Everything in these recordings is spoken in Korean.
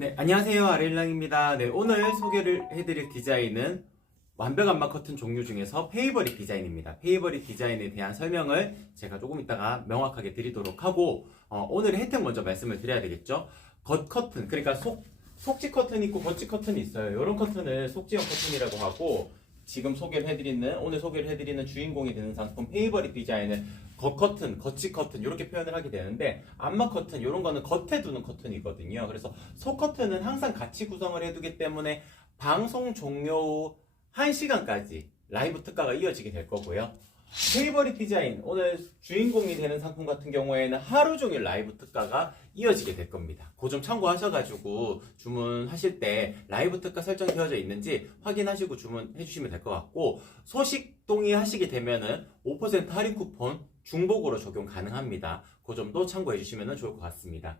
네, 안녕하세요. 아레일랑입니다. 네, 오늘 소개를 해드릴 디자인은 완벽 안마 커튼 종류 중에서 페이버릿 디자인입니다. 페이버릿 디자인에 대한 설명을 제가 조금 이따가 명확하게 드리도록 하고, 오늘의 혜택 먼저 말씀을 드려야 되겠죠. 겉 커튼, 그러니까 속지 커튼이 있고 겉지 커튼이 있어요. 이런 커튼을 속지형 커튼이라고 하고, 지금 오늘 소개를 해드리는 주인공이 되는 상품 페이버릿 디자인은 겉 커튼, 겉지 커튼 이렇게 표현을 하게 되는데, 안마 커튼 이런 거는 겉에 두는 커튼이거든요. 그래서 속 커튼은 항상 같이 구성을 해두기 때문에 방송 종료 후 1시간까지 라이브 특가가 이어지게 될 거고요. 페이버릿 디자인 오늘 주인공이 되는 상품 같은 경우에는 하루 종일 라이브 특가가 이어지게 될 겁니다. 그 점 참고하셔가지고 주문하실 때 라이브 특가 설정되어져 있는지 확인하시고 주문해 주시면 될 것 같고, 소식 동의하시게 되면은 5% 할인 쿠폰 중복으로 적용 가능합니다. 그 점도 참고해 주시면 좋을 것 같습니다.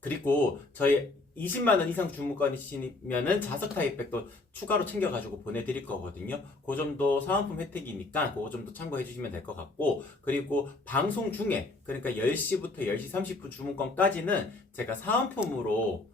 그리고 저희 20만원 이상 주문권이시면은 자석 타입백도 추가로 챙겨가지고 보내드릴 거거든요. 그 점도 사은품 혜택이니까 그 점도 참고해 주시면 될 것 같고, 그리고 방송 중에, 그러니까 10시부터 10시 30분 주문권까지는 제가 사은품으로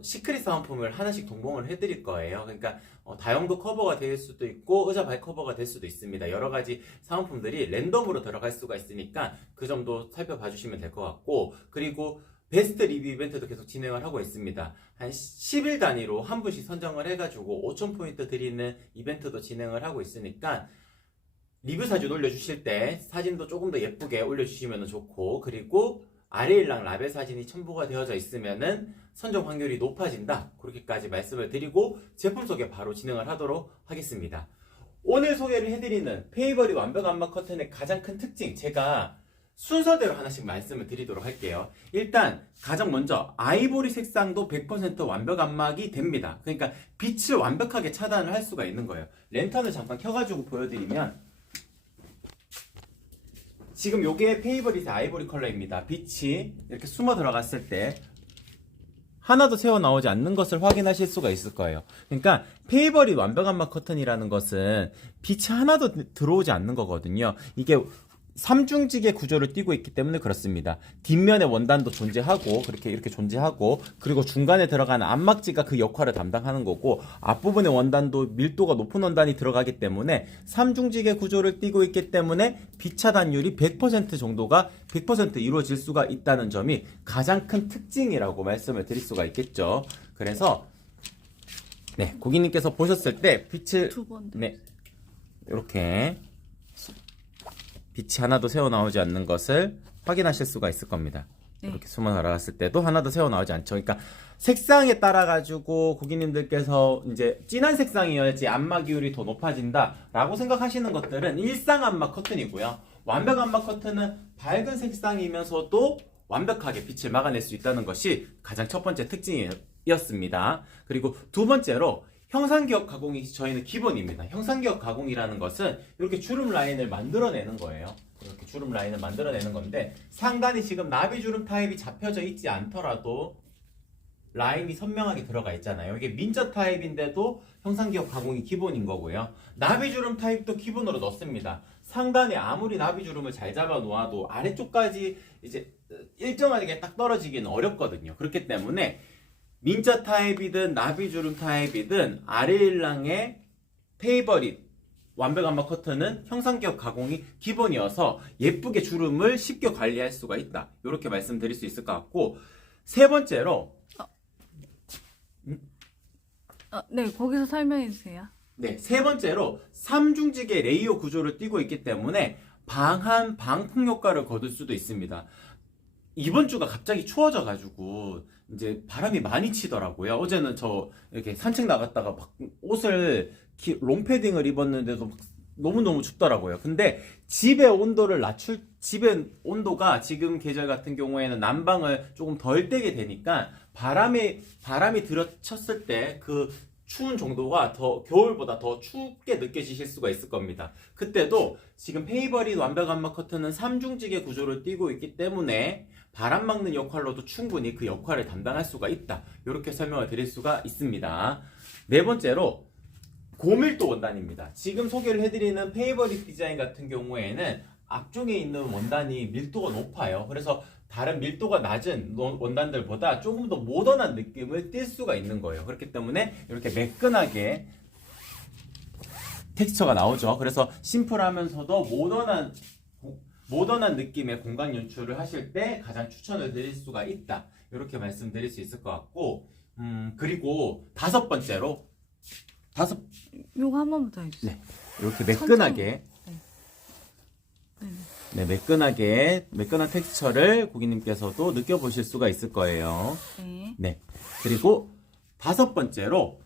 시크릿 사은품을 하나씩 동봉을 해드릴 거예요. 그러니까 다용도 커버가 될 수도 있고 의자 발 커버가 될 수도 있습니다. 여러 가지 사은품들이 랜덤으로 들어갈 수가 있으니까 그 점도 살펴봐 주시면 될 것 같고, 그리고 베스트 리뷰 이벤트도 계속 진행을 하고 있습니다. 한 10일 단위로 한 분씩 선정을 해가지고 5,000포인트 드리는 이벤트도 진행을 하고 있으니까 리뷰 사진 올려주실 때 사진도 조금 더 예쁘게 올려주시면 좋고, 그리고 아레일랑 라벨 사진이 첨부가 되어져 있으면은 선정 확률이 높아진다, 그렇게까지 말씀을 드리고 제품 소개 바로 진행을 하도록 하겠습니다. 오늘 소개를 해드리는 페이버릿 완벽 안마 커튼의 가장 큰 특징, 제가 순서대로 하나씩 말씀을 드리도록 할게요. 일단 가장 먼저 아이보리 색상도 100% 완벽 안막이 됩니다. 그러니까 빛을 완벽하게 차단을 할 수가 있는 거예요. 랜턴을 잠깐 켜가지고 보여드리면, 지금 요게 페이버릿의 아이보리 컬러입니다. 빛이 이렇게 숨어 들어갔을 때 하나도 새어나오지 않는 것을 확인하실 수가 있을 거예요. 그러니까 페이버릿 완벽 안막 커튼이라는 것은 빛이 하나도 들어오지 않는 거거든요. 이게 3중직의 구조를 띠고 있기 때문에 그렇습니다. 뒷면에 원단도 존재하고, 이렇게 존재하고, 그리고 중간에 들어가는 안막지가 그 역할을 담당하는 거고, 앞부분의 원단도 밀도가 높은 원단이 들어가기 때문에 3중직의 구조를 띠고 있기 때문에 빛 차단율이 100% 정도가 100% 이루어질 수가 있다는 점이 가장 큰 특징이라고 말씀을 드릴 수가 있겠죠. 그래서 네, 고객님께서 보셨을 때 빛을 네, 이렇게 빛이 하나도 새어나오지 않는 것을 확인하실 수가 있을 겁니다. 네. 이렇게 숨어 들어갔을 때도 하나도 새어나오지 않죠. 그러니까 색상에 따라 가지고 고객님들께서 이제 진한 색상이어야지 안마 기율이 더 높아진다 라고 생각하시는 것들은 일상 안마 커튼이고요. 완벽 안마 커튼은 밝은 색상이면서도 완벽하게 빛을 막아낼 수 있다는 것이 가장 첫 번째 특징이었습니다. 그리고 두 번째로 형상기억 가공이 저희는 기본입니다. 형상기억 가공이라는 것은 이렇게 주름 라인을 만들어내는 거예요. 이렇게 주름 라인을 만들어내는 건데, 상단이 지금 나비주름 타입이 잡혀져 있지 않더라도 라인이 선명하게 들어가 있잖아요. 이게 민저 타입인데도 형상기억 가공이 기본인 거고요. 나비주름 타입도 기본으로 넣습니다. 상단에 아무리 나비주름을 잘 잡아 놓아도 아래쪽까지 이제 일정하게 딱 떨어지기는 어렵거든요. 그렇기 때문에 민자 타입이든 나비주름 타입이든 아레일랑의 페이버릿 완벽 안마 커튼은 형상기억 가공이 기본이어서 예쁘게 주름을 쉽게 관리할 수가 있다, 이렇게 말씀드릴 수 있을 것 같고, 세 번째로 네, 거기서 설명해 주세요. 네, 세 번째로 3중직의 레이어 구조를 띠고 있기 때문에 방한 방풍 효과를 거둘 수도 있습니다. 이번 주가 갑자기 추워져가지고 이제 바람이 많이 치더라고요. 어제는 저 이렇게 산책 나갔다가 막 옷을 롱패딩을 입었는데도 너무너무 춥더라고요. 근데 집의 온도가 지금 계절 같은 경우에는 난방을 조금 덜 떼게 되니까 바람이 들어쳤을 때 그 추운 정도가 겨울보다 더 춥게 느껴지실 수가 있을 겁니다. 그때도 지금 페이버릿 완벽 안마 커튼은 3중직의 구조를 띠고 있기 때문에 바람 막는 역할로도 충분히 그 역할을 담당할 수가 있다, 이렇게 설명을 드릴 수가 있습니다. 네 번째로 고밀도 원단입니다. 지금 소개를 해드리는 페이버릿 디자인 같은 경우에는 앞쪽에 있는 원단이 밀도가 높아요. 그래서 다른 밀도가 낮은 원단들보다 조금 더 모던한 느낌을 띌 수가 있는 거예요. 그렇기 때문에 이렇게 매끈하게 텍스처가 나오죠. 그래서 심플하면서도 모던한 느낌의 공간 연출을 하실 때 가장 추천을 드릴 수가 있다. 이렇게 말씀드릴 수 있을 것 같고, 그리고 다섯 번째로 요거 한 번만 더 해주세요. 네, 이렇게 매끈하게 네. 매끈한 텍스처를 고객님께서도 느껴보실 수가 있을 거예요. 네. 네. 그리고 다섯 번째로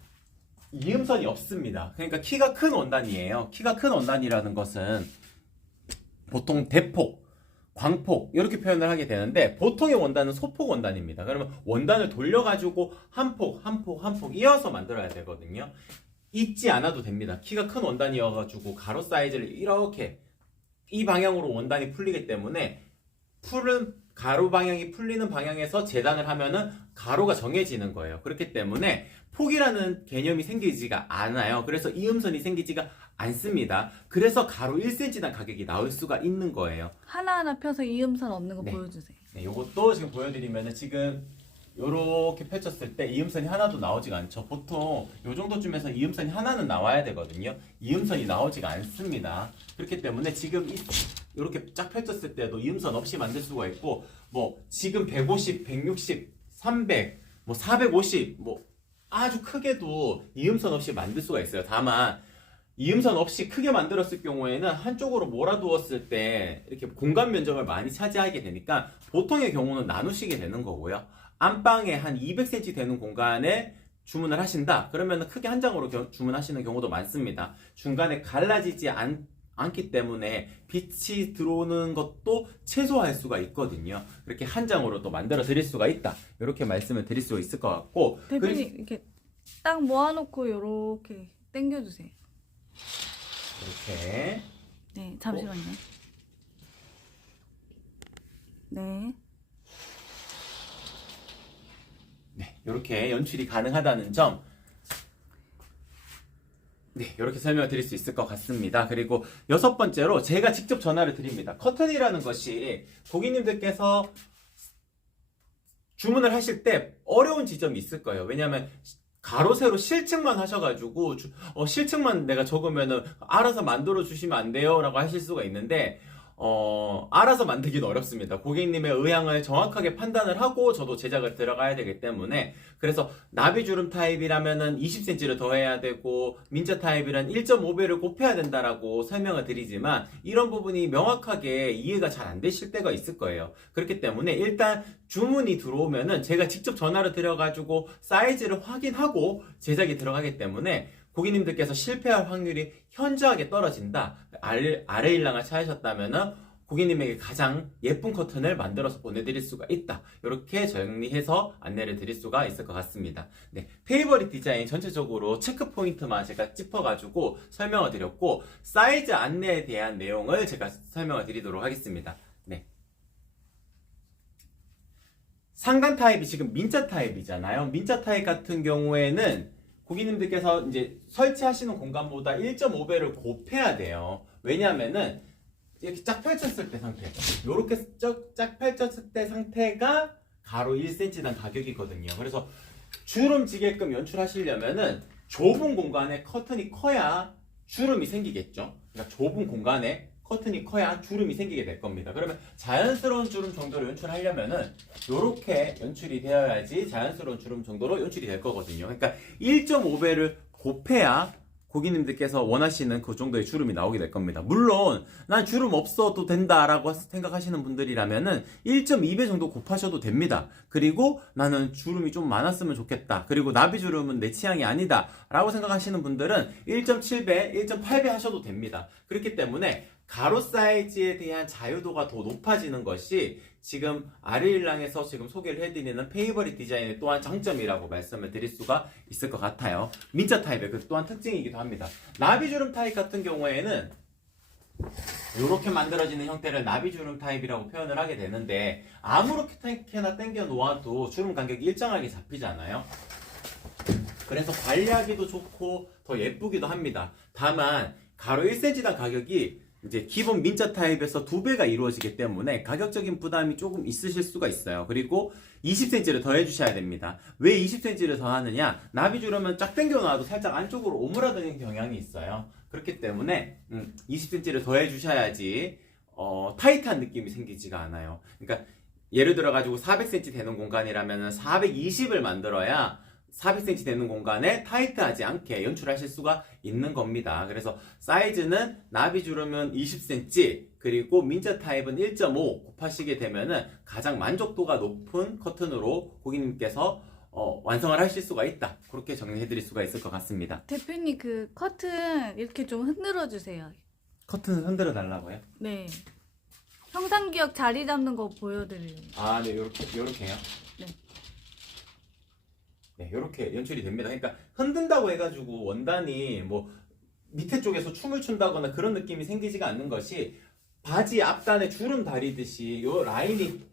이음선이 없습니다. 그러니까 키가 큰 원단이에요. 키가 큰 원단이라는 것은 보통 대폭, 광폭 이렇게 표현을 하게 되는데 보통의 원단은 소폭 원단입니다. 그러면 원단을 돌려가지고 한 폭 이어서 만들어야 되거든요. 잊지 않아도 됩니다. 키가 큰 원단이어가지고 가로 사이즈를 이렇게 이 방향으로 원단이 풀리기 때문에 가로 방향이 풀리는 방향에서 재단을 하면은 가로가 정해지는 거예요. 그렇기 때문에 폭이라는 개념이 생기지가 않아요. 그래서 이음선이 생기지가 않습니다. 그래서 가로 1cm당 가격이 나올 수가 있는 거예요. 하나하나 펴서 이음선 없는 거 네. 보여주세요. 네, 이것도 지금 보여드리면은 지금 이렇게 펼쳤을 때 이음선이 하나도 나오지가 않죠. 보통 이 정도쯤에서 이음선이 하나는 나와야 되거든요. 이음선이 나오지가 않습니다. 그렇기 때문에 지금 이렇게 쫙 펼쳤을 때도 이음선 없이 만들 수가 있고, 뭐 지금 150, 160, 300, 뭐 450, 뭐 아주 크게도 이음선 없이 만들 수가 있어요. 다만 이음선 없이 크게 만들었을 경우에는 한쪽으로 몰아두었을 때 이렇게 공간 면적을 많이 차지하게 되니까 보통의 경우는 나누시게 되는 거고요. 안방에 한 200cm 되는 공간에 주문을 하신다. 그러면 크게 한 장으로 주문하시는 경우도 많습니다. 중간에 갈라지지 않기 때문에 빛이 들어오는 것도 최소화할 수가 있거든요. 그렇게 한 장으로 또 만들어 드릴 수가 있다. 이렇게 말씀을 드릴 수 있을 것 같고, 대표님 이렇게 딱 모아놓고 이렇게 당겨주세요. 이렇게 네, 잠시만요. 네. 네, 이렇게 연출이 가능하다는 점, 네, 이렇게 설명을 드릴 수 있을 것 같습니다. 그리고 여섯 번째로 제가 직접 전화를 드립니다. 커튼이라는 것이 고객님들께서 주문을 하실 때 어려운 지점이 있을 거예요. 왜냐하면 가로 세로 실측만 하셔가지고 실측만 내가 적으면은 알아서 만들어 주시면 안 돼요 라고 하실 수가 있는데, 알아서 만들기는 어렵습니다. 고객님의 의향을 정확하게 판단을 하고 저도 제작을 들어가야 되기 때문에, 그래서 나비주름 타입이라면은 20cm를 더해야 되고 민자 타입이란 1.5배를 곱해야 된다라고 설명을 드리지만 이런 부분이 명확하게 이해가 잘 안 되실 때가 있을 거예요. 그렇기 때문에 일단 주문이 들어오면은 제가 직접 전화를 드려가지고 사이즈를 확인하고 제작이 들어가기 때문에 고객님들께서 실패할 확률이 현저하게 떨어진다. 아래 일랑을 찾으셨다면은 고객님에게 가장 예쁜 커튼을 만들어서 보내드릴 수가 있다. 이렇게 정리해서 안내를 드릴 수가 있을 것 같습니다. 네, 페이버릿 디자인 전체적으로 체크 포인트만 제가 짚어가지고 설명을 드렸고, 사이즈 안내에 대한 내용을 제가 설명을 드리도록 하겠습니다. 네. 상단 타입이 지금 민자 타입이잖아요. 민자 타입 같은 경우에는 고객님들께서 이제 설치하시는 공간보다 1.5배를 곱해야 돼요. 왜냐하면은 이렇게 쫙 펼쳤을 때 상태, 이렇게 쫙 펼쳤을 때 상태가 가로 1cm당 가격이거든요. 그래서 주름지게끔 연출하시려면은 좁은 공간에 커튼이 커야 주름이 생기겠죠. 그러니까 좁은 공간에 커튼이 커야 주름이 생기게 될 겁니다. 그러면 자연스러운 주름 정도로 연출하려면은 이렇게 연출이 되어야지 자연스러운 주름 정도로 연출이 될 거거든요. 그러니까 1.5배를 곱해야 고객님들께서 원하시는 그 정도의 주름이 나오게 될 겁니다. 물론 난 주름 없어도 된다라고 생각하시는 분들이라면은 1.2배 정도 곱하셔도 됩니다. 그리고 나는 주름이 좀 많았으면 좋겠다, 그리고 나비주름은 내 취향이 아니다 라고 생각하시는 분들은 1.7배, 1.8배 하셔도 됩니다. 그렇기 때문에 가로 사이즈에 대한 자유도가 더 높아지는 것이 지금 아르일랑에서 지금 소개를 해드리는 페이버릿 디자인의 또한 장점이라고 말씀을 드릴 수가 있을 것 같아요. 민자 타입의 그 또한 특징이기도 합니다. 나비주름 타입 같은 경우에는 이렇게 만들어지는 형태를 나비주름 타입이라고 표현을 하게 되는데, 아무렇게나 당겨 놓아도 주름 간격이 일정하게 잡히잖아요. 그래서 관리하기도 좋고 더 예쁘기도 합니다. 다만 가로 1cm당 가격이 이제 기본 민자 타입에서 2배가 이루어지기 때문에 가격적인 부담이 조금 있으실 수가 있어요. 그리고 20cm를 더 해주셔야 됩니다. 왜 20cm를 더 하느냐? 나비주름은 쫙 당겨 놔도 살짝 안쪽으로 오므라드는 경향이 있어요. 그렇기 때문에 20cm를 더 해주셔야지 타이트한 느낌이 생기지가 않아요. 그러니까 예를 들어 가지고 400cm 되는 공간이라면 420을 만들어야 400cm 되는 공간에 타이트하지 않게 연출하실 수가 있는 겁니다. 그래서 사이즈는 나비주름은 20cm 그리고 민자 타입은 1.5 곱하시게 되면은 가장 만족도가 높은 커튼으로 고객님께서 완성을 하실 수가 있다. 그렇게 정리해 드릴 수가 있을 것 같습니다. 대표님 그 커튼 이렇게 좀 흔들어 주세요. 커튼을 흔들어 달라고요? 네. 형상기억 자리 잡는 거 보여드리려고. 아, 네, 요렇게요. 네. 네, 이렇게 연출이 됩니다. 그러니까 흔든다고 해가지고 원단이 뭐 밑에 쪽에서 춤을 춘다거나 그런 느낌이 생기지가 않는 것이 바지 앞단에 주름 다리듯이 요 라인이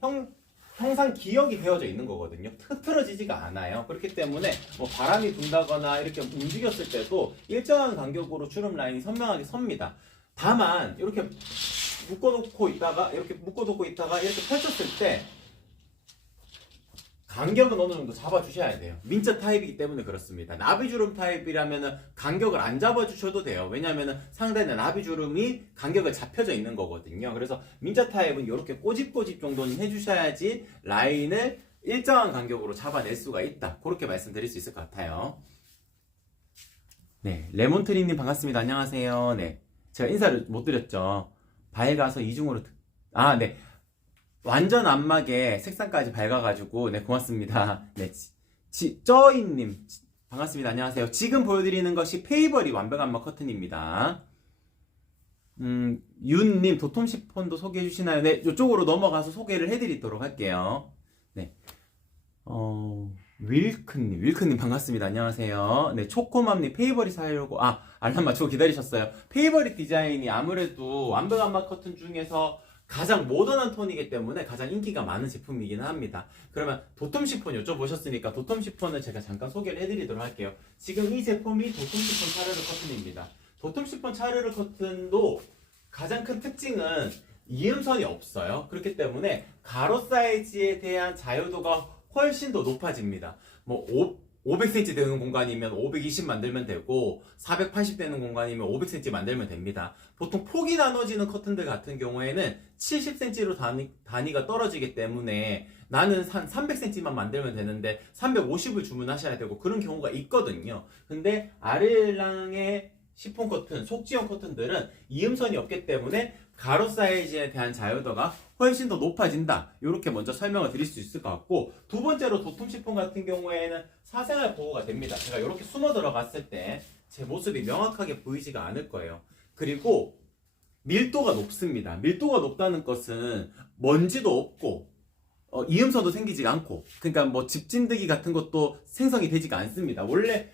형상 기억이 되어져 있는 거거든요. 흐트러지지가 않아요. 그렇기 때문에 뭐 바람이 분다거나 이렇게 움직였을 때도 일정한 간격으로 주름 라인이 선명하게 섭니다. 다만 이렇게 묶어놓고 있다가 이렇게 펼쳤을 때 간격은 어느 정도 잡아주셔야 돼요. 민자 타입이기 때문에 그렇습니다. 나비주름 타입이라면 간격을 안 잡아주셔도 돼요. 왜냐하면 상단에 나비주름이 간격을 잡혀져 있는 거거든요. 그래서 민자 타입은 이렇게 꼬집꼬집 정도는 해주셔야지 라인을 일정한 간격으로 잡아낼 수가 있다. 그렇게 말씀드릴 수 있을 것 같아요. 네, 레몬트리님 반갑습니다. 안녕하세요. 네, 제가 인사를 못 드렸죠. 밝아서 이중으로 네. 완전 안마게 색상까지 밝아가지고 네 고맙습니다. 네, 쩌이님 반갑습니다. 안녕하세요. 지금 보여드리는 것이 페이버리 완벽 안마 커튼입니다. 윤님 도톰 시폰도 소개해 주시나요? 네, 이쪽으로 넘어가서 소개를 해드리도록 할게요. 네, 윌크님 반갑습니다. 안녕하세요. 네, 초코맘님 페이버리 사려고 알람 맞추고 기다리셨어요. 페이버리 디자인이 아무래도 완벽 안마 커튼 중에서 가장 모던한 톤이기 때문에 가장 인기가 많은 제품이긴 합니다. 그러면 도톰 시폰 여쭤보셨으니까 도톰 시폰을 제가 잠깐 소개를 해드리도록 할게요. 지금 이 제품이 도톰 시폰 차르르 커튼입니다. 도톰 시폰 차르르 커튼도 가장 큰 특징은 이음선이 없어요. 그렇기 때문에 가로 사이즈에 대한 자유도가 훨씬 더 높아집니다. 뭐 500cm 되는 공간이면 520 만들면 되고 480 되는 공간이면 500cm 만들면 됩니다. 보통 폭이 나눠지는 커튼들 같은 경우에는 70cm로 단위가 떨어지기 때문에 나는 한 300cm만 만들면 되는데 350을 주문하셔야 되고 그런 경우가 있거든요. 근데 아르랑의 시폰 커튼, 속지형 커튼들은 이음선이 없기 때문에 가로 사이즈에 대한 자유도가 훨씬 더 높아진다. 이렇게 먼저 설명을 드릴 수 있을 것 같고, 두 번째로 도톰 시폰 같은 경우에는 사생활 보호가 됩니다. 제가 이렇게 숨어 들어갔을 때 제 모습이 명확하게 보이지가 않을 거예요. 그리고 밀도가 높습니다. 밀도가 높다는 것은 먼지도 없고 이음선도 생기지가 않고, 그러니까 뭐 집진드기 같은 것도 생성이 되지가 않습니다. 원래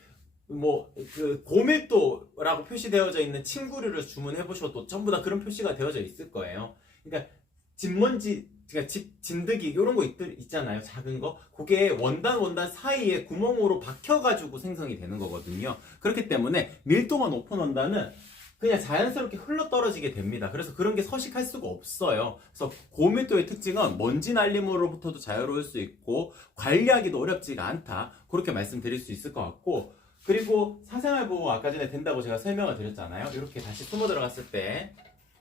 뭐 그 고밀도라고 표시되어져 있는 침구류를 주문해 보셔도 전부 다 그런 표시가 되어져 있을 거예요. 그러니까 집먼지, 그러니까 진드기 이런 거 있잖아요. 작은 거. 그게 원단 사이에 구멍으로 박혀가지고 생성이 되는 거거든요. 그렇기 때문에 밀도가 높은 원단은 그냥 자연스럽게 흘러 떨어지게 됩니다. 그래서 그런 게 서식할 수가 없어요. 그래서 고밀도의 특징은 먼지 날림으로부터도 자유로울 수 있고 관리하기도 어렵지가 않다. 그렇게 말씀드릴 수 있을 것 같고, 그리고 사생활 보호 아까 전에 된다고 제가 설명을 드렸잖아요. 이렇게 다시 숨어 들어갔을 때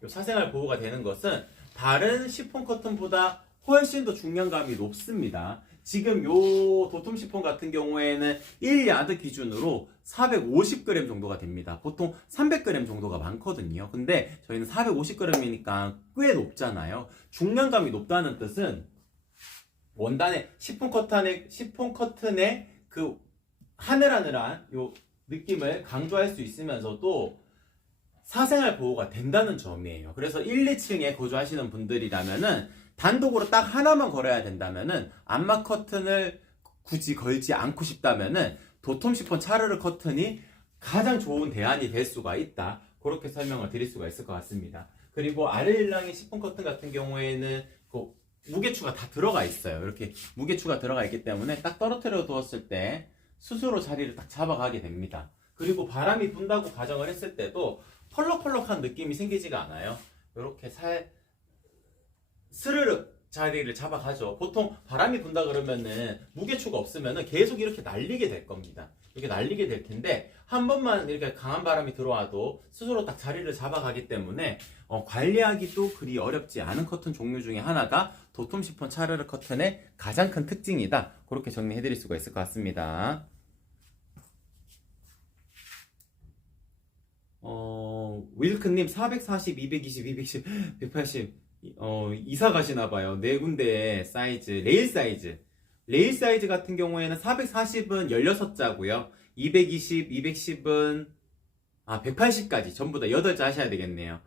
이 사생활 보호가 되는 것은 다른 시폰 커튼보다 훨씬 더 중량감이 높습니다. 지금 요 도톰 시폰 같은 경우에는 1야드 기준으로 450g 정도가 됩니다. 보통 300g 정도가 많거든요. 근데 저희는 450g이니까 꽤 높잖아요. 중량감이 높다는 뜻은 원단의 시폰 커튼의 그 하늘하늘한 요 느낌을 강조할 수 있으면서도 사생활 보호가 된다는 점이에요. 그래서 1, 2층에 거주하시는 분들이라면은 단독으로 딱 하나만 걸어야 된다면은 안마 커튼을 굳이 걸지 않고 싶다면은 도톰 시폰 차르르 커튼이 가장 좋은 대안이 될 수가 있다. 그렇게 설명을 드릴 수가 있을 것 같습니다. 그리고 아르일랑의 시폰 커튼 같은 경우에는 그 무게추가 다 들어가 있어요. 이렇게 무게추가 들어가 있기 때문에 딱 떨어뜨려 두었을 때 스스로 자리를 딱 잡아가게 됩니다. 그리고 바람이 분다고 가정을 했을 때도 펄럭펄럭한 느낌이 생기지가 않아요. 이렇게 스르륵 자리를 잡아가죠. 보통 바람이 분다 그러면은 무게추가 없으면은 계속 이렇게 날리게 될 겁니다. 이렇게 날리게 될 텐데 한 번만 이렇게 강한 바람이 들어와도 스스로 딱 자리를 잡아가기 때문에 관리하기도 그리 어렵지 않은 커튼 종류 중에 하나가 도톰 시폰 차르르 커튼의 가장 큰 특징이다. 그렇게 정리해드릴 수가 있을 것 같습니다. 윌크님 440, 220, 210, 180 이사 가시나봐요. 네 군데 사이즈, 레일 사이즈 같은 경우에는 440은 16자고요. 220, 210은 180까지 전부 다 8자 하셔야 되겠네요.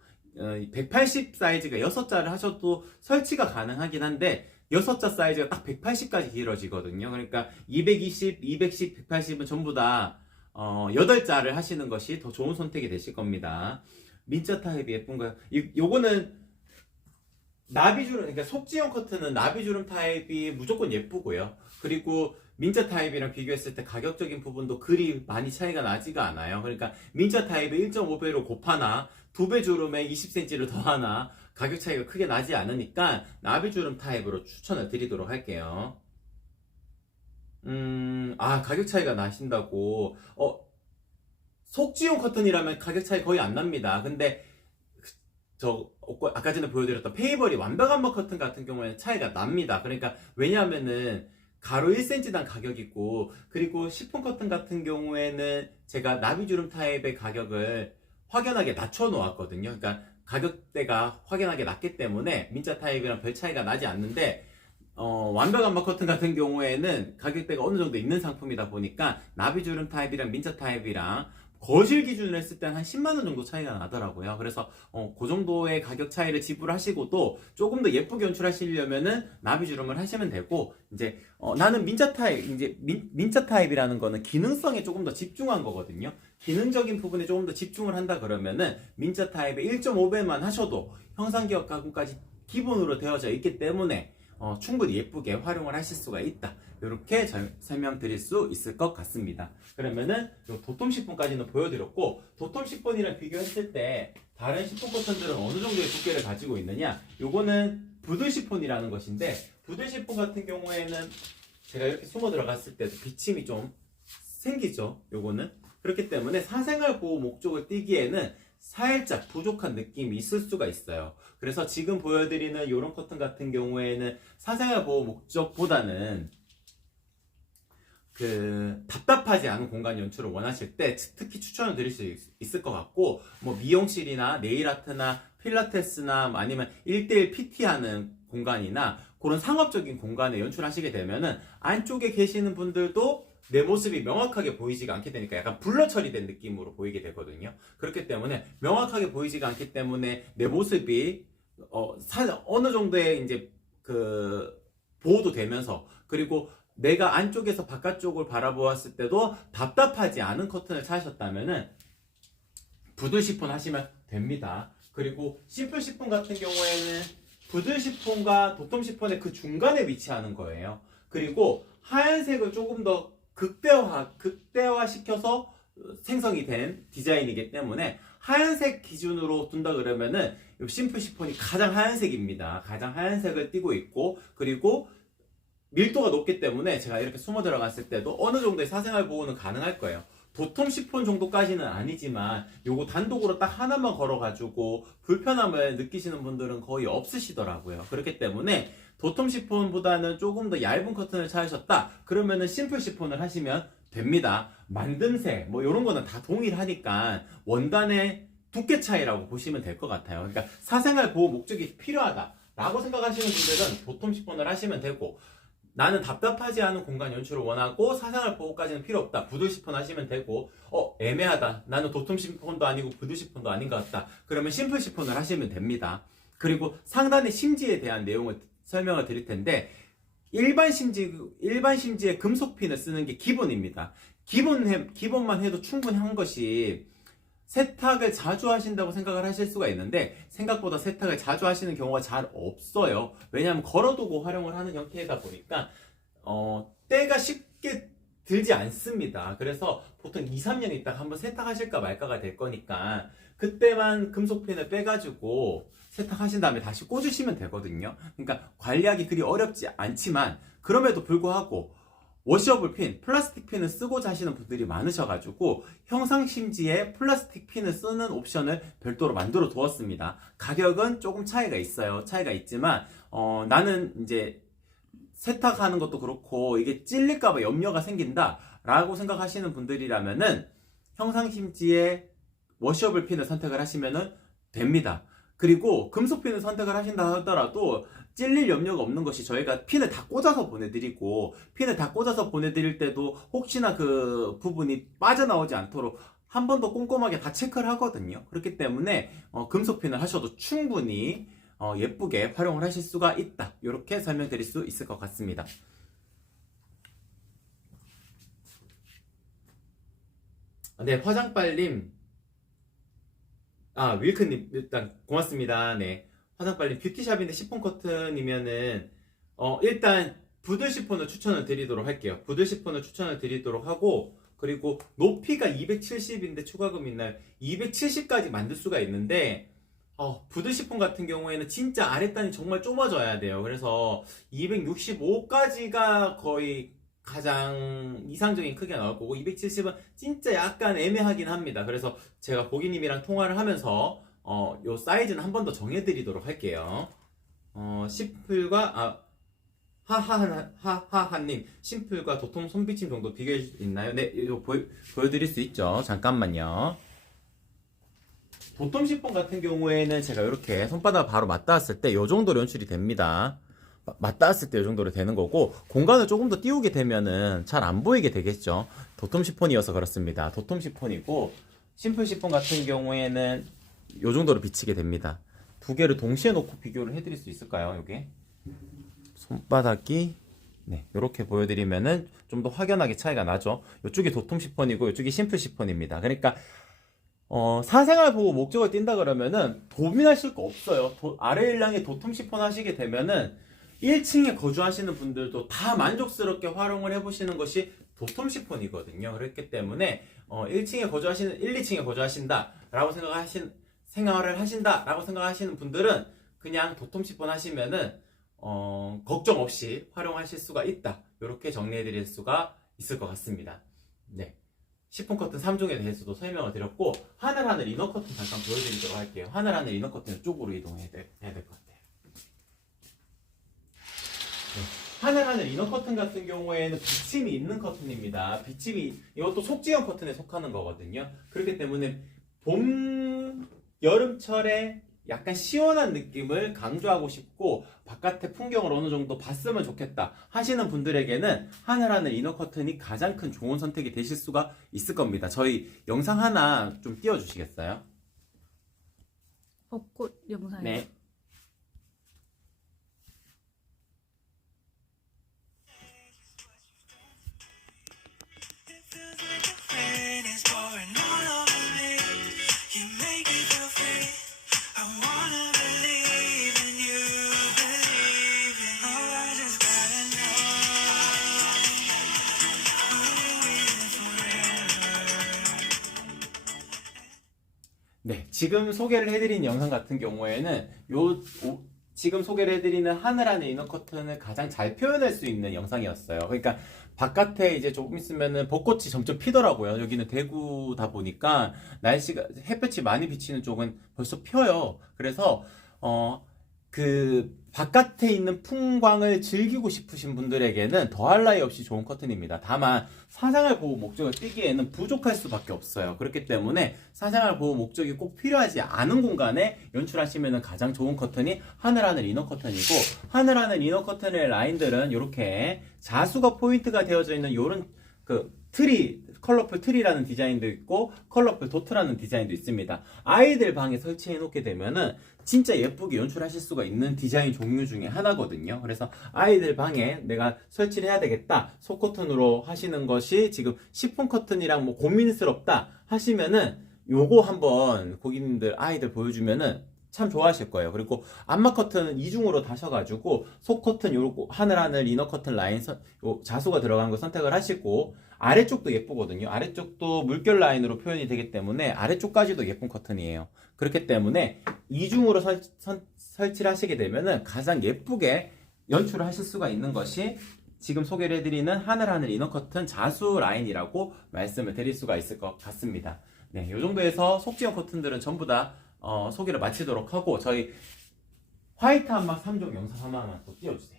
180 사이즈가 6자를 하셔도 설치가 가능하긴 한데 6자 사이즈가 딱 180까지 길어지거든요. 그러니까 220, 210, 180은 전부 다 8자를 하시는 것이 더 좋은 선택이 되실 겁니다. 민자 타입이 예쁜가요? 요거는 나비주름, 그러니까 속지형 커튼은 나비주름 타입이 무조건 예쁘고요. 그리고 민자 타입이랑 비교했을 때 가격적인 부분도 그리 많이 차이가 나지가 않아요. 그러니까 민자 타입을 1.5배로 곱하나 2배 주름에 20cm를 더하나 가격 차이가 크게 나지 않으니까 나비주름 타입으로 추천을 드리도록 할게요. 가격 차이가 나신다고. 속지용 커튼이라면 가격 차이 거의 안 납니다. 근데 아까 전에 보여드렸던 페이버리 완벽암막 커튼 같은 경우에는 차이가 납니다. 그러니까 왜냐하면은 가로 1cm당 가격이고, 그리고 시폰 커튼 같은 경우에는 제가 나비주름 타입의 가격을 확연하게 낮춰 놓았거든요. 그러니까 가격대가 확연하게 낮기 때문에 민자 타입이랑 별 차이가 나지 않는데, 완벽암막 커튼 같은 경우에는 가격대가 어느 정도 있는 상품이다 보니까 나비주름 타입이랑 민자 타입이랑 거실 기준으로 했을 때 한 10만원 정도 차이가 나더라고요. 그래서 그 정도의 가격 차이를 지불하시고도 조금 더 예쁘게 연출하시려면은 나비주름을 하시면 되고, 이제 나는 민자 타입, 이제 민자 타입이라는 거는 기능성에 조금 더 집중한 거거든요. 기능적인 부분에 조금 더 집중을 한다 그러면은 민자 타입의 1.5배만 하셔도 형상기업 가공까지 기본으로 되어져 있기 때문에 충분히 예쁘게 활용을 하실 수가 있다. 이렇게 설명드릴 수 있을 것 같습니다. 그러면은 도톰 시폰까지는 보여드렸고, 도톰 시폰이랑 비교했을 때 다른 시폰 커튼들은 어느 정도의 두께를 가지고 있느냐, 요거는 부들 시폰이라는 것인데, 부들 시폰 같은 경우에는 제가 이렇게 숨어 들어갔을 때도 비침이 좀 생기죠. 요거는 그렇기 때문에 사생활 보호 목적을 띠기에는 살짝 부족한 느낌이 있을 수가 있어요. 그래서 지금 보여드리는 이런 커튼 같은 경우에는 사생활 보호 목적보다는 답답하지 않은 공간 연출을 원하실 때 특히 추천을 드릴 수 있을 것 같고, 뭐 미용실이나 네일아트나 필라테스나 아니면 1대1 PT하는 공간이나 그런 상업적인 공간에 연출하시게 되면은 안쪽에 계시는 분들도 내 모습이 명확하게 보이지가 않게 되니까 약간 블러 처리된 느낌으로 보이게 되거든요. 그렇기 때문에 명확하게 보이지가 않기 때문에 내 모습이 어느 정도의 이제 보호도 되면서, 그리고 내가 안쪽에서 바깥쪽을 바라보았을 때도 답답하지 않은 커튼을 찾으셨다면은 부들 시폰 하시면 됩니다. 그리고 심플 시폰 같은 경우에는 부들 시폰과 도톰 시폰의 그 중간에 위치하는 거예요. 그리고 하얀색을 조금 더 극대화 시켜서 생성이 된 디자인이기 때문에 하얀색 기준으로 둔다 그러면은 이 심플 시폰이 가장 하얀색입니다. 가장 하얀색을 띠고 있고, 그리고 밀도가 높기 때문에 제가 이렇게 숨어 들어갔을 때도 어느 정도의 사생활 보호는 가능할 거예요. 도톰 시폰 정도까지는 아니지만 요거 단독으로 딱 하나만 걸어가지고 불편함을 느끼시는 분들은 거의 없으시더라고요. 그렇기 때문에 도톰 시폰보다는 조금 더 얇은 커튼을 찾으셨다 그러면은 심플 시폰을 하시면 됩니다. 만듦새 뭐 이런 거는 다 동일하니까 원단의 두께 차이라고 보시면 될 것 같아요. 그러니까 사생활 보호 목적이 필요하다 라고 생각하시는 분들은 도톰 시폰을 하시면 되고, 나는 답답하지 않은 공간 연출을 원하고 사생활 보호까지는 필요 없다, 부들 시폰 하시면 되고, 애매하다, 나는 도톰 시폰도 아니고 부들 시폰도 아닌 것 같다, 그러면 심플 시폰을 하시면 됩니다. 그리고 상단의 심지에 대한 내용을 설명을 드릴 텐데, 일반 심지에 금속핀을 쓰는 게 기본입니다. 기본만 해도 충분한 것이, 세탁을 자주 하신다고 생각을 하실 수가 있는데 생각보다 세탁을 자주 하시는 경우가 잘 없어요. 왜냐하면 걸어두고 활용을 하는 형태이다 보니까 때가 쉽게 들지 않습니다. 그래서 보통 보통 2, 3년 있다가 한번 세탁하실까 말까가 될 거니까 그때만 금속핀을 빼가지고 세탁하신 다음에 다시 꽂으시면 되거든요. 그러니까 관리하기 그리 어렵지 않지만 그럼에도 불구하고 워셔블 핀, 플라스틱 핀을 쓰고자 하시는 분들이 많으셔가지고 형상심지에 플라스틱 핀을 쓰는 옵션을 별도로 만들어 두었습니다. 가격은 조금 차이가 있어요. 차이가 있지만 나는 이제 세탁하는 것도 그렇고 이게 찔릴까봐 염려가 생긴다 라고 생각하시는 분들이라면은 형상심지에 워셔블 핀을 선택을 하시면은 됩니다. 그리고 금속 핀을 선택을 하신다 하더라도 찔릴 염려가 없는 것이 저희가 핀을 다 꽂아서 보내드리고 핀을 다 꽂아서 보내드릴 때도 혹시나 그 부분이 빠져나오지 않도록 한 번 더 꼼꼼하게 다 체크를 하거든요. 그렇기 때문에 금속 핀을 하셔도 충분히 예쁘게 활용을 하실 수가 있다. 이렇게 설명드릴 수 있을 것 같습니다. 네, 화장빨님. 윌크님, 일단 고맙습니다. 네. 화장빨님, 뷰티샵인데 시폰 커튼이면은, 일단, 부들 시폰을 추천을 드리도록 할게요. 부들 시폰을 추천을 드리도록 하고, 그리고 높이가 270인데 추가금 있나요? 270까지 만들 수가 있는데, 부들 시폰 같은 경우에는 진짜 아랫단이 정말 좁아져야 돼요. 그래서 265까지가 거의 가장 이상적인 크기가 나올 거고 270은 진짜 약간 애매하긴 합니다. 그래서 제가 고객님이랑 통화를 하면서 요 사이즈는 한 번 더 정해드리도록 할게요. 심플과 하하하님 심플과 도톰 손비침 정도 비교해 줄 수 있나요? 네, 이거 보여드릴 수 있죠. 잠깐만요. 도톰 시폰 같은 경우에는 제가 이렇게 손바닥 바로 맞닿았을 때 이 정도로 연출이 됩니다. 맞닿았을 때 이 정도로 되는 거고 공간을 조금 더 띄우게 되면은 잘 안 보이게 되겠죠. 도톰 시폰이어서 그렇습니다. 도톰 시폰이고 심플 시폰 같은 경우에는 이 정도로 비치게 됩니다. 두 개를 동시에 놓고 비교를 해드릴 수 있을까요? 요게 손바닥이 네 이렇게 보여드리면은 좀 더 확연하게 차이가 나죠. 이쪽이 도톰 시폰이고 이쪽이 심플 시폰입니다. 그러니까 사생활 보호 목적을 띈다 그러면은 고민하실 거 없어요. 아래 일량의 도톰 시폰 하시게 되면은 1층에 거주하시는 분들도 다 만족스럽게 활용을 해보시는 것이 도톰 시폰이거든요. 그렇기 때문에 1층에 거주하시는 1, 2층에 거주하신다라고 생활을 하신다라고 생각하시는 분들은 그냥 도톰 시폰 하시면은 걱정 없이 활용하실 수가 있다. 이렇게 정리해드릴 수가 있을 것 같습니다. 네. 시폰 커튼 3종에 대해서도 설명을 드렸고 하늘하늘 이너 커튼 잠깐 보여드리도록 할게요. 하늘하늘 이너 커튼 쪽으로 이동해야 될 것 같아요. 네. 하늘하늘 이너 커튼 같은 경우에는 비침이 있는 커튼입니다. 비침이 이것도 속지형 커튼에 속하는 거거든요. 그렇기 때문에 봄, 여름철에 약간 시원한 느낌을 강조하고 싶고 바깥의 풍경을 어느 정도 봤으면 좋겠다 하시는 분들에게는 하늘하늘 이너 커튼이 가장 큰 좋은 선택이 되실 수가 있을 겁니다. 저희 영상 하나 좀 띄워주시겠어요? 벚꽃 영상이요? 네. 네, 지금 소개를 해드린 영상 같은 경우에는 지금 소개를 해드리는 하늘하늘 이너 커튼을 가장 잘 표현할 수 있는 영상이었어요. 그러니까 바깥에 이제 조금 있으면은 벚꽃이 점점 피더라고요. 여기는 대구다 보니까 날씨가 햇볕이 많이 비치는 쪽은 벌써 펴요. 그래서 그 바깥에 있는 풍광을 즐기고 싶으신 분들에게는 더할 나위 없이 좋은 커튼입니다. 다만 사생활 보호 목적을 띠기에는 부족할 수밖에 없어요. 그렇기 때문에 사생활 보호 목적이 꼭 필요하지 않은 공간에 연출하시면 가장 좋은 커튼이 하늘하늘 이너 커튼이고 하늘하늘 이너 커튼의 라인들은 이렇게 자수가 포인트가 되어져 있는 이런 그 트리 컬러풀 트리라는 디자인도 있고 컬러풀 도트라는 디자인도 있습니다. 아이들 방에 설치해 놓게 되면은 진짜 예쁘게 연출하실 수가 있는 디자인 종류 중에 하나거든요. 그래서 아이들 방에 내가 설치를 해야 되겠다 속커튼으로 하시는 것이 지금 시폰 커튼이랑 뭐 고민스럽다 하시면은 요거 한번 고객님들 아이들 보여주면은 참 좋아하실 거예요. 그리고 안마 커튼은 이중으로 다셔가지고 속 커튼 요거 하늘 이너 커튼 라인 자수가 들어간 거 선택을 하시고 아래쪽도 예쁘거든요. 아래쪽도 물결 라인으로 표현이 되기 때문에 아래쪽까지도 예쁜 커튼이에요. 그렇기 때문에 이중으로 설치를 하시게 되면은 가장 예쁘게 연출을 하실 수가 있는 것이 지금 소개를 해드리는 하늘 이너 커튼 자수 라인이라고 말씀을 드릴 수가 있을 것 같습니다. 네, 이 정도에서 속지형 커튼들은 전부 다 소개를 마치도록 하고 저희 화이트 안막 3종 영상 하나만 또 띄워주세요.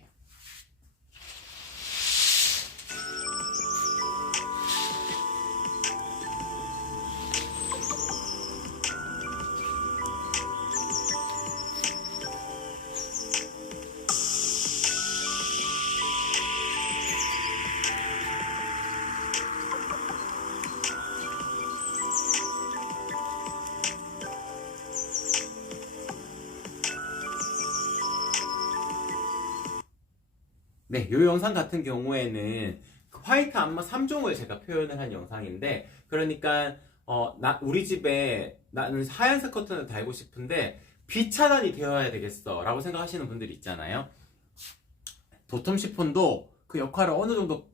네, 이 영상 같은 경우에는 화이트 안마 3종을 제가 표현을 한 영상인데, 그러니까 우리 집에 나는 하얀색 커튼을 달고 싶은데 빛 차단이 되어야 되겠어 라고 생각하시는 분들이 있잖아요. 도톰 시폰도 그 역할을 어느 정도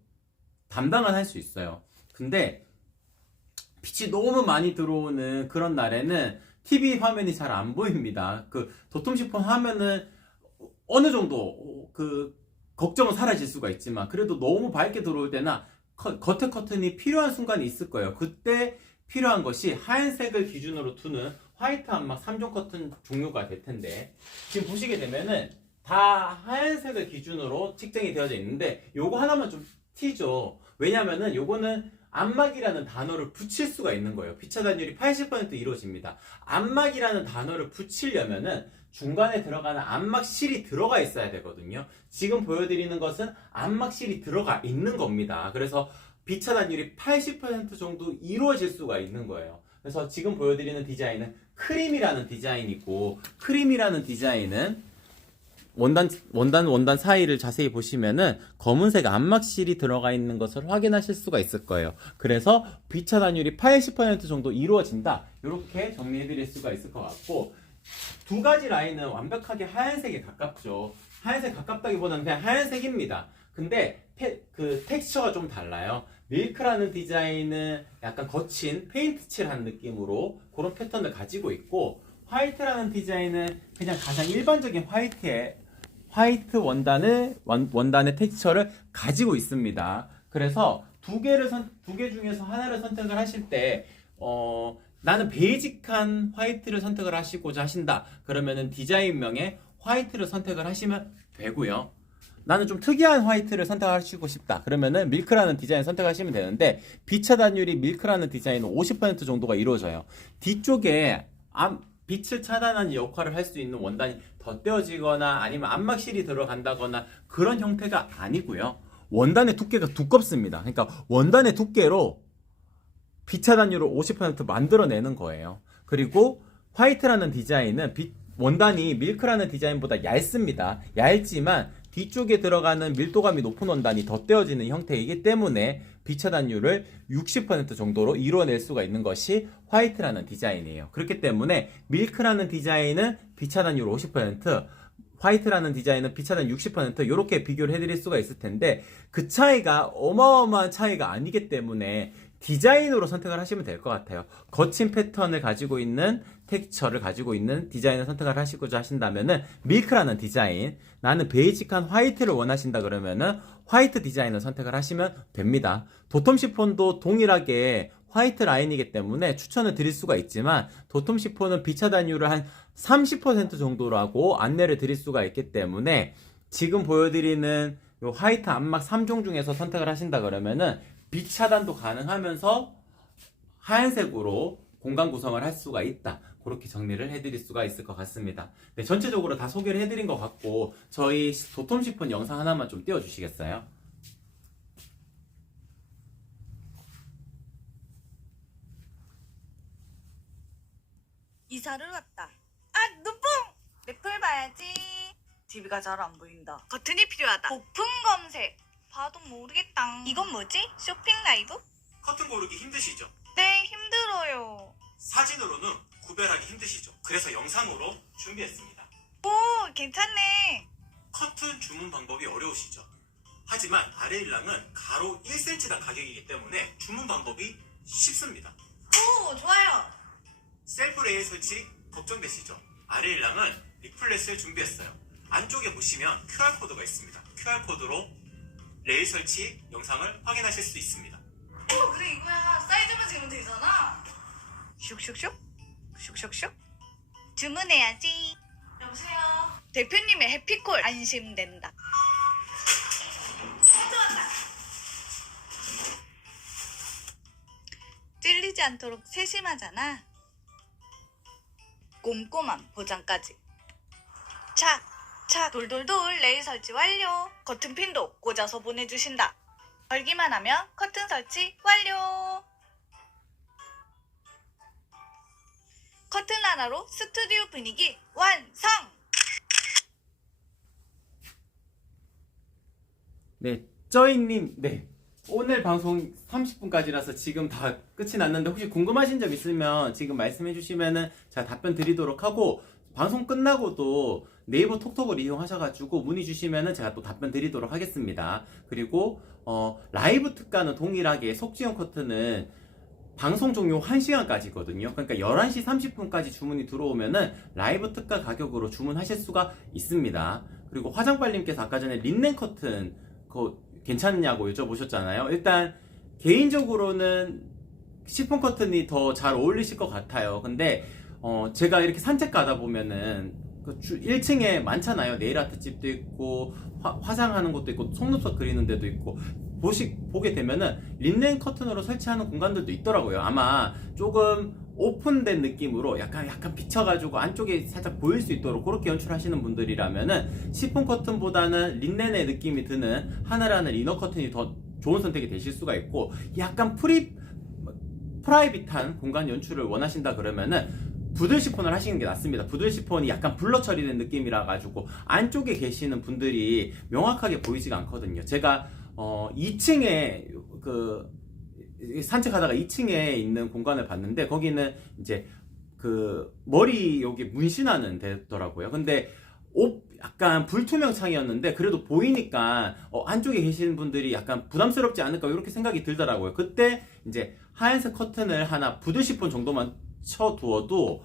담당은 할 수 있어요. 근데 빛이 너무 많이 들어오는 그런 날에는 TV 화면이 잘 안 보입니다. 그 도톰 시폰 화면은 어느 정도 걱정은 사라질 수가 있지만 그래도 너무 밝게 들어올 때나 겉에 커튼이 필요한 순간이 있을 거예요. 그때 필요한 것이 하얀색을 기준으로 두는 화이트 안막 3종 커튼 종류가 될 텐데, 지금 보시게 되면은 다 하얀색을 기준으로 측정이 되어져 있는데 요거 하나만 좀 튀죠. 왜냐면은 요거는 안막이라는 단어를 붙일 수가 있는 거예요. 빛 차단율이 80% 이루어집니다. 안막이라는 단어를 붙이려면은 중간에 들어가는 안막실이 들어가 있어야 되거든요. 지금 보여드리는 것은 안막실이 들어가 있는 겁니다. 그래서 빛 차단율이 80% 정도 이루어질 수가 있는 거예요. 그래서 지금 보여드리는 디자인은 크림이라는 디자인이고, 크림이라는 디자인은 원단 사이를 자세히 보시면은 검은색 안막실이 들어가 있는 것을 확인하실 수가 있을 거예요. 그래서 빛 차단율이 80% 정도 이루어진다, 이렇게 정리해 드릴 수가 있을 것 같고, 두 가지 라인은 완벽하게 하얀색에 가깝죠. 하얀색 가깝다기보다는 그냥 하얀색입니다. 근데 그 텍스처가 좀 달라요. 밀크라는 디자인은 약간 거친 페인트 칠한 느낌으로 그런 패턴을 가지고 있고, 화이트라는 디자인은 그냥 가장 일반적인 화이트 원단의 텍스처를 가지고 있습니다. 그래서 두 개 중에서 하나를 선택을 하실 때 나는 베이직한 화이트를 선택을 하시고자 하신다, 그러면은 디자인명에 화이트를 선택을 하시면 되고요. 나는 좀 특이한 화이트를 선택하시고 싶다, 그러면은 밀크라는 디자인 선택하시면 되는데, 빛 차단율이 밀크라는 디자인은 50% 정도가 이루어져요. 뒤쪽에 빛을 차단하는 역할을 할 수 있는 원단이 덧대어지거나 아니면 안막실이 들어간다거나 그런 형태가 아니고요. 원단의 두께가 두껍습니다. 그러니까 원단의 두께로 빛 차단율을 50% 만들어내는 거예요. 그리고 화이트라는 디자인은 원단이 밀크라는 디자인보다 얇습니다. 얇지만 뒤쪽에 들어가는 밀도감이 높은 원단이 덧대어지는 형태이기 때문에 빛 차단율을 60% 정도로 이뤄낼 수가 있는 것이 화이트라는 디자인이에요. 그렇기 때문에 밀크라는 디자인은 빛 차단율 50%, 화이트라는 디자인은 빛 차단 60% 이렇게 비교를 해드릴 수가 있을 텐데, 그 차이가 어마어마한 차이가 아니기 때문에 디자인으로 선택을 하시면 될 것 같아요. 거친 패턴을 가지고 있는 텍스처를 가지고 있는 디자인을 선택을 하시고자 하신다면은 밀크라는 디자인, 나는 베이직한 화이트를 원하신다 그러면은 화이트 디자인을 선택을 하시면 됩니다. 도톰 시폰도 동일하게 화이트 라인이기 때문에 추천을 드릴 수가 있지만, 도톰 시폰은 빛 차단율을 한 30% 정도라고 안내를 드릴 수가 있기 때문에 지금 보여드리는 요 화이트 안막 3종 중에서 선택을 하신다 그러면은 빛 차단도 가능하면서 하얀색으로 공간 구성을 할 수가 있다, 그렇게 정리를 해드릴 수가 있을 것 같습니다. 네, 전체적으로 다 소개를 해드린 것 같고, 저희 도톰 시폰 영상 하나만 좀 띄워주시겠어요? 이사를 왔다. 아, 눈뽕! 맵플 봐야지. TV가 잘 안 보인다. 버튼이 필요하다. 고품 검색. 봐도 모르겠다. 이건 뭐지? 쇼핑 라이브? 커튼 고르기 힘드시죠? 네, 힘들어요. 사진으로는 구별하기 힘드시죠? 그래서 영상으로 준비했습니다. 오, 괜찮네. 커튼 주문 방법이 어려우시죠? 하지만 아레일랑은 가로 1cm당 가격이기 때문에 주문 방법이 쉽습니다. 오, 좋아요. 셀프 레일 설치 걱정되시죠? 아레일랑은 리플렛을 준비했어요. 안쪽에 보시면 QR코드가 있습니다. QR코드로 레일 설치 영상을 확인하실 수 있습니다. 오, 그래 이거야. 사이즈만 재면 되잖아. 슉슉슉 슉슉슉 주문해야지. 여보세요. 대표님의 해피콜 안심된다. 들어왔다. 찔리지 않도록 세심하잖아. 꼼꼼한 보장까지. 착착 돌돌돌 레일 설치 완료. 커튼 핀도 꽂아서 보내주신다. 걸기만 하면 커튼 설치 완료. 커튼 하나로 스튜디오 분위기 완성! 네, 쩌이님, 네. 오늘 방송 30분까지라서 지금 다 끝이 났는데 혹시 궁금하신 점 있으면 지금 말씀해 주시면은 제가 답변 드리도록 하고, 방송 끝나고도 네이버 톡톡을 이용하셔가지고 문의 주시면은 제가 또 답변 드리도록 하겠습니다. 그리고 라이브 특가는 동일하게 속지형 커튼은 방송 종료 1시간까지거든요. 그러니까 11시 30분까지 주문이 들어오면은 라이브 특가 가격으로 주문하실 수가 있습니다. 그리고 화장빨님께서 아까 전에 린넨 커튼 그거 괜찮냐고 여쭤보셨잖아요. 일단 개인적으로는 시폰 커튼이 더 잘 어울리실 것 같아요. 근데 제가 이렇게 산책 가다 보면은 그 1층에 많잖아요. 네일아트 집도 있고 화장하는 것도 있고 속눈썹 그리는 데도 있고 보게 되면은 린넨 커튼으로 설치하는 공간들도 있더라고요. 아마 조금 오픈된 느낌으로 약간 비쳐가지고 안쪽에 살짝 보일 수 있도록 그렇게 연출하시는 분들이라면은 시폰 커튼보다는 린넨의 느낌이 드는 하늘하늘 이너 커튼이 더 좋은 선택이 되실 수가 있고, 약간 프라이빗한 공간 연출을 원하신다 그러면은 부들 시폰을 하시는 게 낫습니다. 부들 시폰이 약간 블러 처리된 느낌이라 가지고 안쪽에 계시는 분들이 명확하게 보이지가 않거든요. 제가 2층에 산책하다가 2층에 있는 공간을 봤는데 거기는 이제 머리 여기 문신하는 데더라고요. 근데 약간 불투명 창이었는데 그래도 보이니까 안쪽에 계시는 분들이 약간 부담스럽지 않을까 이렇게 생각이 들더라고요. 그때 이제 하얀색 커튼을 하나 부들 시폰 정도만 쳐두어도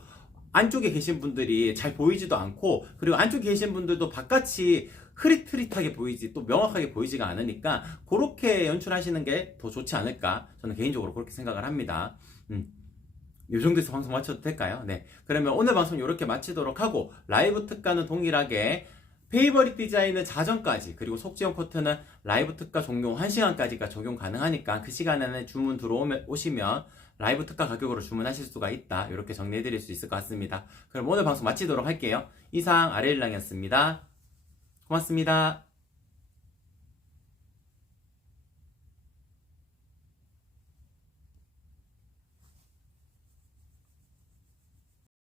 안쪽에 계신 분들이 잘 보이지도 않고, 그리고 안쪽에 계신 분들도 바깥이 흐릿흐릿하게 보이지 또 명확하게 보이지가 않으니까 그렇게 연출하시는 게 더 좋지 않을까, 저는 개인적으로 그렇게 생각을 합니다. 이 정도에서 방송 마쳐도 될까요? 네. 그러면 오늘 방송 이렇게 마치도록 하고, 라이브 특가는 동일하게 페이버릿 디자인은 자정까지, 그리고 속지형 커튼은 라이브 특가 종료 1시간까지가 적용 가능하니까 그 시간에는 주문 들어오시면 라이브 특가 가격으로 주문하실 수가 있다. 이렇게 정리해드릴 수 있을 것 같습니다. 그럼 오늘 방송 마치도록 할게요. 이상 아레일랑이었습니다. 고맙습니다.